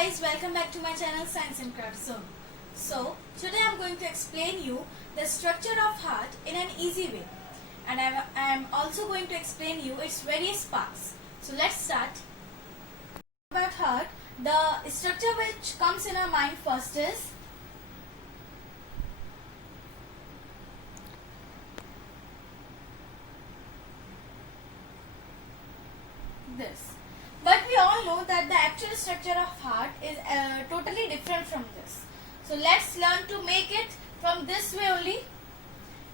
guys, welcome back to my channel Science and Craft Zone. So today I'm going to explain you the structure of heart in an easy way, and I am also going to explain you its various parts. So let's start. About heart, the structure which comes in our mind first is this. But we all know that the actual structure of heart is totally different from this. So let's learn to make it from this way only.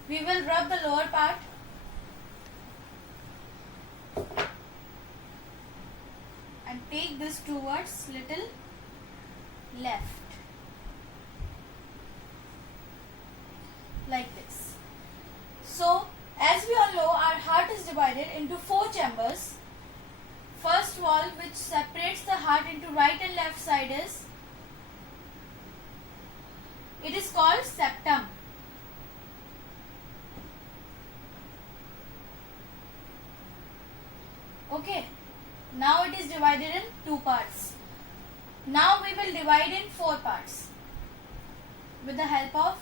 We will rub the lower part. And take this towards little left. Like this. So as we all know, our heart is divided into 4 chambers. First wall which separates the heart into right and left side is called septum. Okay, now it is divided in 2 parts. Now we will divide in 4 parts with the help of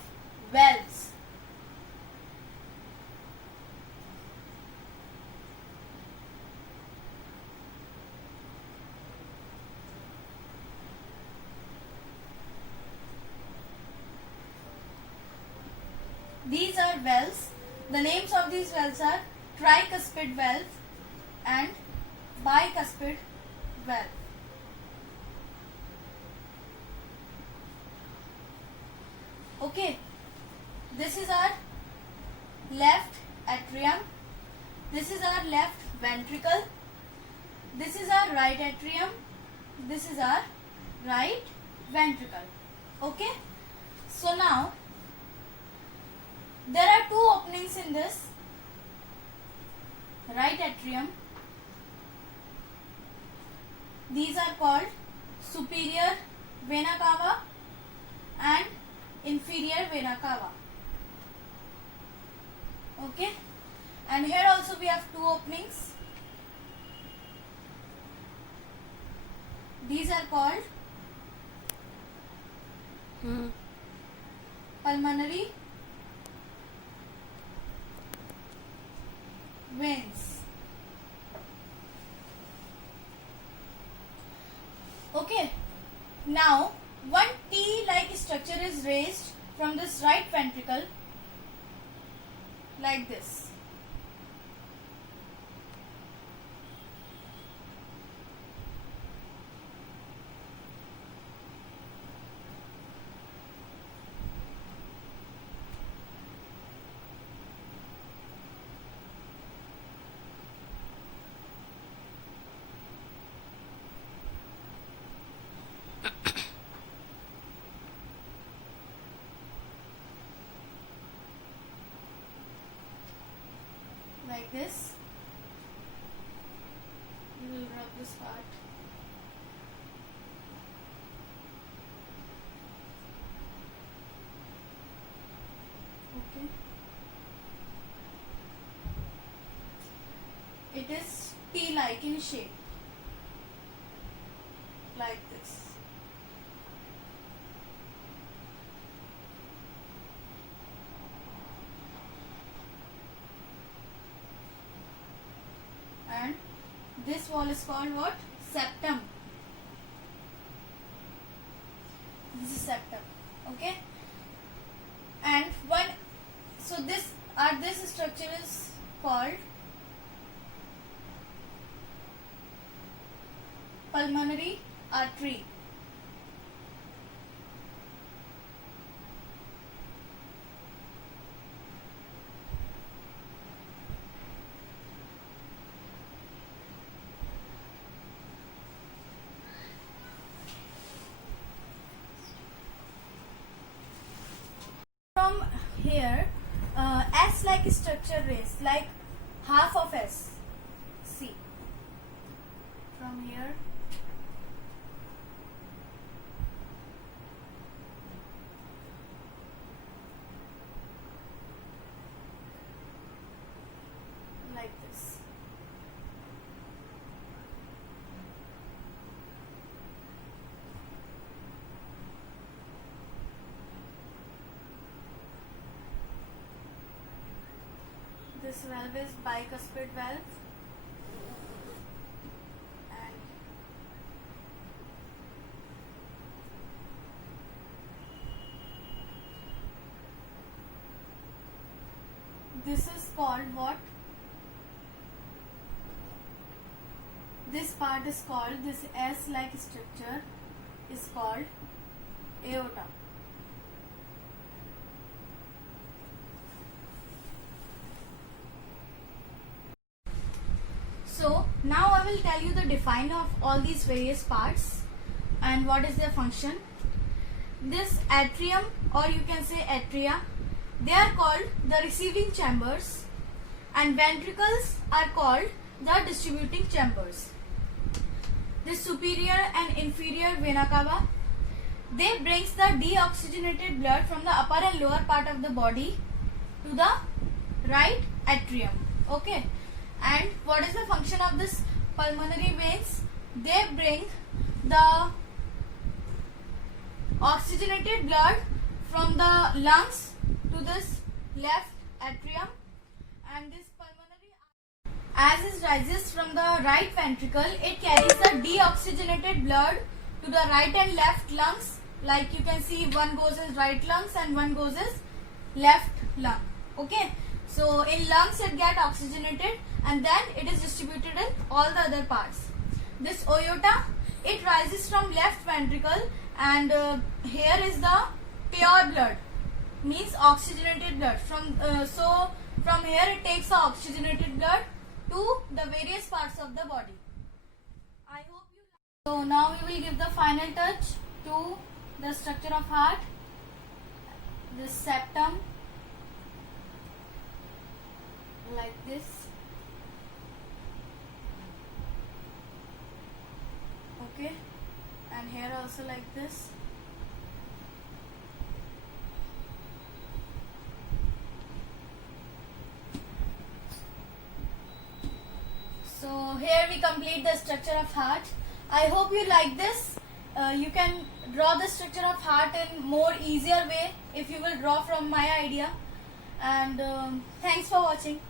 valves. These are valves. The names of these valves are tricuspid valve and bicuspid valve. Okay, this is our left atrium. This is our left ventricle. This is our right atrium. This is our right ventricle. Okay, so now there are 2 openings in this right atrium. These are called superior vena cava and inferior vena cava. Okay, and here also we have 2 openings. These are called pulmonary veins. Okay, now one T-like structure is raised from this right ventricle like this. Like this. We will rub this part. Okay. It is T-like in shape. Like this. And this wall is called what? Septum. This is septum. Okay, and this structure is called pulmonary artery. From here, S-like structure raised, like half of S. See, from here, like this. this valve is bicuspid valve, and this is called what? This part is called, this S-like structure is called aorta. So now I will tell you the define of all these various parts and what is their function. This atrium, or you can say atria, they are called the receiving chambers, and ventricles are called the distributing chambers. The superior and inferior vena cava, they brings the deoxygenated blood from the upper and lower part of the body to the right atrium. Okay. And what is the function of this pulmonary veins? They bring the oxygenated blood from the lungs to this left atrium, and this pulmonary, as it rises from the right ventricle, it carries the deoxygenated blood to the right and left lungs. Like you can see, one goes in right lungs and one goes in left lung. Okay. So in lungs it get oxygenated and then it is distributed in all the other parts. This aorta, it rises from left ventricle, and here is the pure blood, means oxygenated blood. So from here it takes the oxygenated blood to the various parts of the body. I hope you like. So now we will give the final touch to the structure of heart. This septum, like this. Okay, and here also like this. So here we complete the structure of heart. I hope you like this. You can draw the structure of heart in more easier way if you will draw from my idea. And thanks for watching.